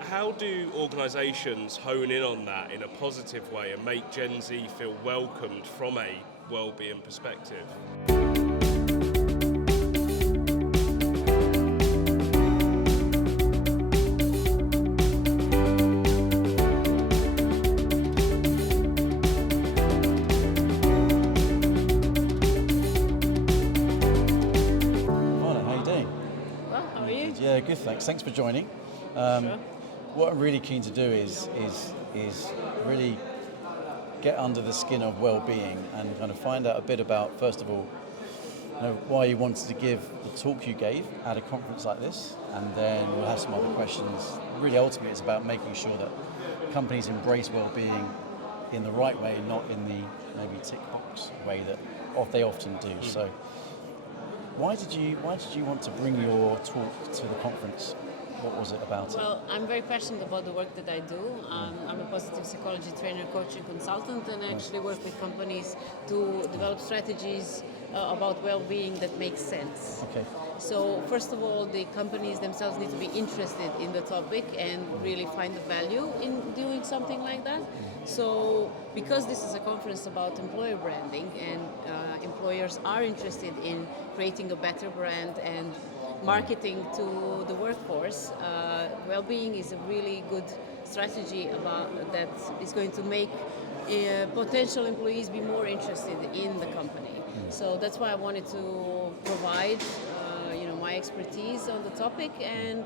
How do organisations hone in on that in a positive way and make Gen Z feel welcomed from a wellbeing perspective? Ivana, how you doing? Well, how are you? Yeah, good, thanks. Thanks for joining. Sure. What I'm really keen to do is really get under the skin of well-being and kind of find out a bit about, first of all, why you wanted to give the talk you gave at a conference like this, and then we'll have some other questions. Really, ultimately, it's about making sure that companies embrace well-being in the right way, and not in the maybe tick box way that they often do. So, why did you want to bring your talk to the conference? What was it about? Well, I'm very passionate about the work that I do. I'm a positive psychology trainer, coach, and consultant, and I actually work with companies to develop strategies about well-being that make sense. Okay. So, first of all, the companies themselves need to be interested in the topic and really find the value in doing something like that. So, because this is a conference about employer branding and employers are interested in creating a better brand and marketing to the workforce, well-being is a really good strategy that is going to make potential employees be more interested in the company. So that's why I wanted to provide my expertise on the topic and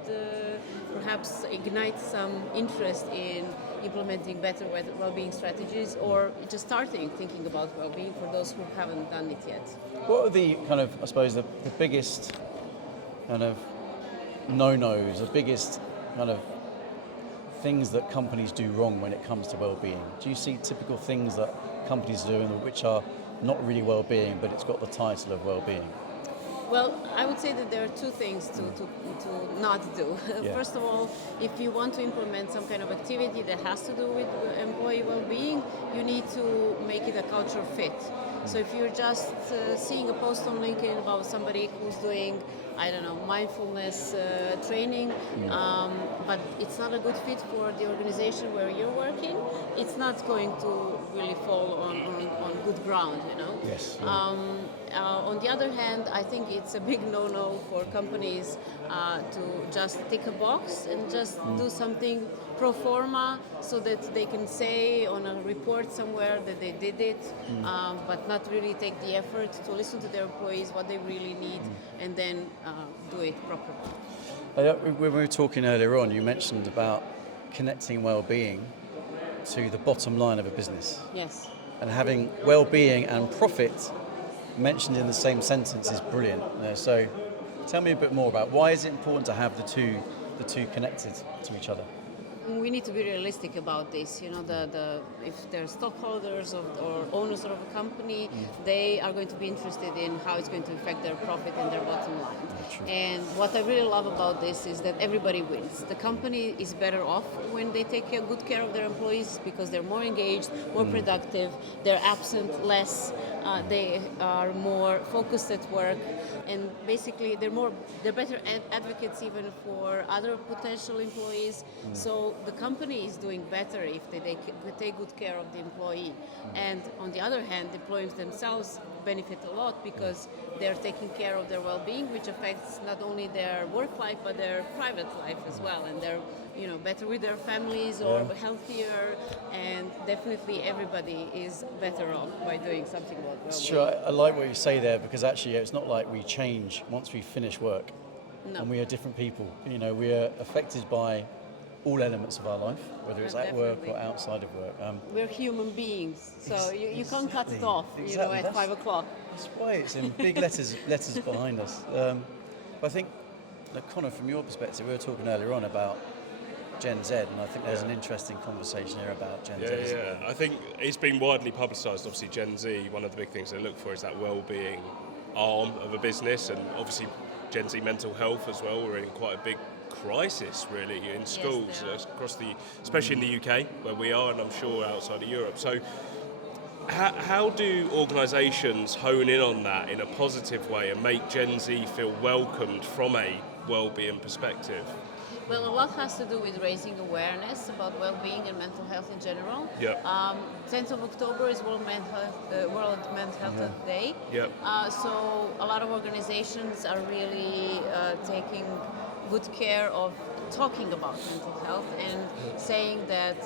perhaps ignite some interest in implementing better well-being strategies, or just starting thinking about well-being for those who haven't done it yet. What are the kind of, I suppose, the biggest kind of no-nos, the biggest kind of things that companies do wrong when it comes to well-being? Do you see typical things that companies do which are not really well-being, but it's got the title of well-being? Well, I would say that there are two things to not do. Yeah. First of all, if you want to implement some kind of activity that has to do with employee well-being, you need to make it a culture fit. So if you're just seeing a post on LinkedIn about somebody who's doing, I don't know, mindfulness training, but it's not a good fit for the organization where you're working, it's not going to really fall on good ground, Yes. On the other hand, I think it's a big no-no for companies to just tick a box and just do something pro forma so that they can say on a report somewhere that they did it, but not really take the effort to listen to their employees, what they really need, and then do it properly. When we were talking earlier on, you mentioned about connecting well-being to the bottom line of a business. Yes. And having well-being and profit mentioned in the same sentence is brilliant. So tell me a bit more about why is it important to have the two connected to each other? We need to be realistic about this. If they're stockholders or owners of a company, they are going to be interested in how it's going to affect their profit and their bottom line. And what I really love about this is that everybody wins. The company is better off when they take good care of their employees because they're more engaged, more productive, they're absent less, they are more focused at work, and basically they're better advocates even for other potential employees. So the company is doing better if they take good care of the employee. And on the other hand, the employees themselves benefit a lot because they're taking care of their well-being, which affects not only their work life but their private life as well, and they're better with their families or healthier, and definitely everybody is better off by doing something about well-being. Sure, I like what you say there, because actually it's not like we change once we finish work. No. And we are different people. We are affected by all elements of our life, whether it's at work or outside of work. We're human beings, so you can't cut it off, Exactly. at 5 o'clock. That's why it's in big letters behind us. But I think, Conor, from your perspective, we were talking earlier on about Gen Z, and I think there's an interesting conversation here about Gen Z. Yeah. I think it's been widely publicised. Obviously, Gen Z, one of the big things they look for is that well-being arm of a business, and obviously Gen Z mental health as well. We're in quite a big crisis, really, in schools across especially in the UK where we are, and I'm sure outside of Europe. So, how do organisations hone in on that in a positive way and make Gen Z feel welcomed from a well-being perspective? Well, a lot has to do with raising awareness about well-being and mental health in general. Yeah. 10th of October is World Mental Health Day. Yeah. So a lot of organizations are really taking good care of talking about mental health and saying that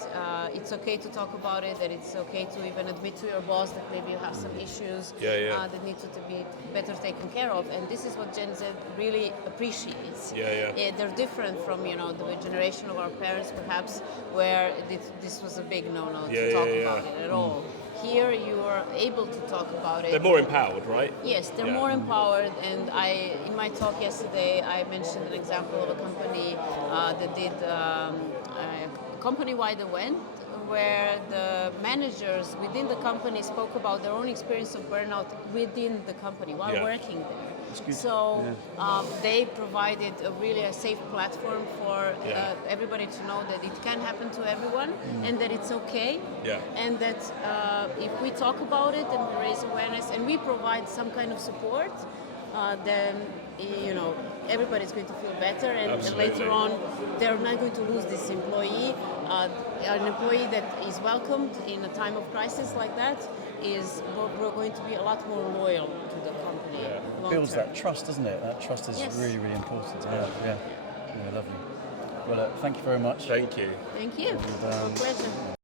it's okay to talk about it, that it's okay to even admit to your boss that maybe you have some issues that need to be better taken care of. And this is what Gen Z really appreciates. They're different from the generation of our parents, perhaps, where this was a big no-no to talk about it at all. Here you are able to talk about it. They're more empowered, right? Yes, they're more empowered. And in my talk yesterday, I mentioned an example of a company that did a company-wide event where the managers within the company spoke about their own experience of burnout within the company while working there. So they provided a safe platform for everybody to know that it can happen to everyone and that it's okay. And that if we talk about it and we raise awareness and we provide some kind of support, then everybody's going to feel better, and later on they're not going to lose this employee. An employee that is welcomed in a time of crisis like that we're going to be a lot more loyal to the company. It builds that trust, doesn't it? That trust is really, really important to have. Yeah, lovely. Well, thank you very much. Thank you. Thank you. And, pleasure.